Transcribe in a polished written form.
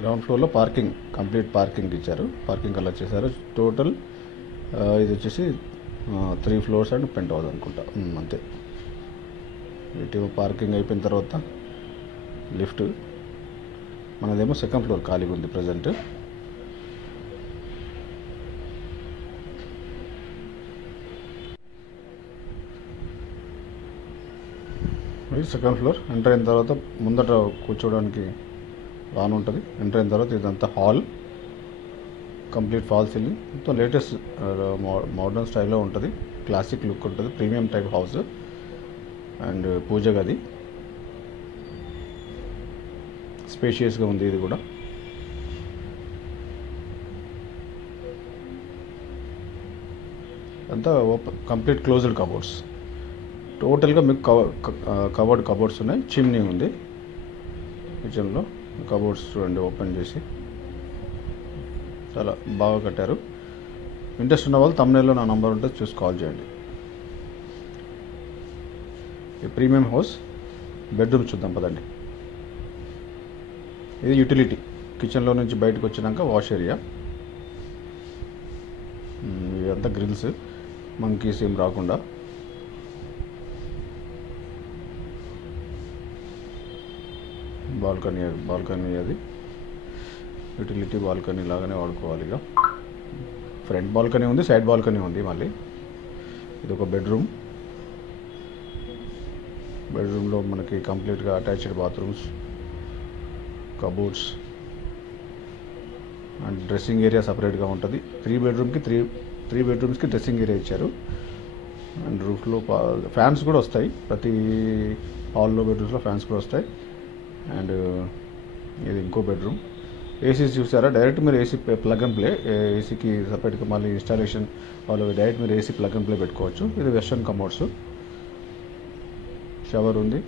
Ground ఫ్లోర్లో parking, complete parking ఇచ్చారు. Parking అలా చేశారు. టోటల్ ఇది వచ్చేసి 3 floors అండ్ పెంట్ హౌస్ అనుకుంటా. అంతే. ఇటు పార్కింగ్ అయిపోయిన తర్వాత లిఫ్ట్. మనదేమో సెకండ్ ఫ్లోర్ ఖాళీగా ఉంది ప్రజెంట్. ఇది సెకండ్ ఫ్లోర్. ఎంటర్ అయిన తర్వాత ముందట కూర్చోవడానికి బాగానే ఉంటుంది. ఎంటర్ అయిన తర్వాత ఇదంతా హాల్, కంప్లీట్ ఫాల్ సీలింగ్, మొత్తం లేటెస్ట్ మోడర్న్ స్టైల్లో ఉంటుంది. క్లాసిక్ లుక్ ఉంటుంది. ప్రీమియం టైప్ హౌస్ అండ్ పూజ గది స్పేషియస్గా ఉంది. ఇది కూడా అంతా ఓపెన్, కంప్లీట్ క్లోజ్డ్ కబోర్డ్స్. టోటల్గా మీకు కబోర్డ్స్ ఉన్నాయి. చిమ్నీ ఉంది కిచెన్లో. కబోర్డ్స్ చూడండి ఓపెన్ చేసి చాలా బాగా కట్టారు. ఇంట్రెస్ట్ ఉన్న వాళ్ళు తమ్నేల్లో నా నంబర్ ఉంటుంది, చూసి కాల్ చేయండి. ఈ ప్రీమియం హౌస్ బెడ్రూమ్ చూద్దాం పదండి. ఇది యూటిలిటీ. కిచెన్లో నుంచి బయటకు వచ్చినాక వాష్ ఏరియా. ఇదంతా గ్రిల్స్, మంకీస్ ఏం రాకుండా. బాల్కనీ అది యూటిలిటీ బాల్కనీ లాగానే వాడుకోవాలి. ఇక ఫ్రంట్ బాల్కనీ ఉంది, సైడ్ బాల్కనీ ఉంది. మళ్ళీ ఇది ఒక బెడ్రూమ్లో మనకి కంప్లీట్గా attached bathrooms, cupboards and dressing area సపరేట్గా ఉంటుంది. 3 bedrooms డ్రెస్సింగ్ ఏరియా ఇచ్చారు. అండ్ రూఫ్లో ఫ్యాన్స్ కూడా వస్తాయి. ప్రతి హాల్లో బెడ్రూమ్స్లో ఫ్యాన్స్ కూడా వస్తాయి. అండ్ ఇది ఇంకో బెడ్రూమ్. ఏసీ చూసారా, డైరెక్ట్ మీరు ఏసీ ప్లగ్ అండ్ ప్లే. ఏసీకి సపరేట్గా మళ్ళీ ఇన్స్టాలేషన్ వాళ్ళు డైరెక్ట్ మీరు ఏసీ ప్లగ్ అండ్ ప్లే పెట్టుకోవచ్చు. ఇది వెస్టర్న్ కమోడ్స్. షవర్ ఉంది.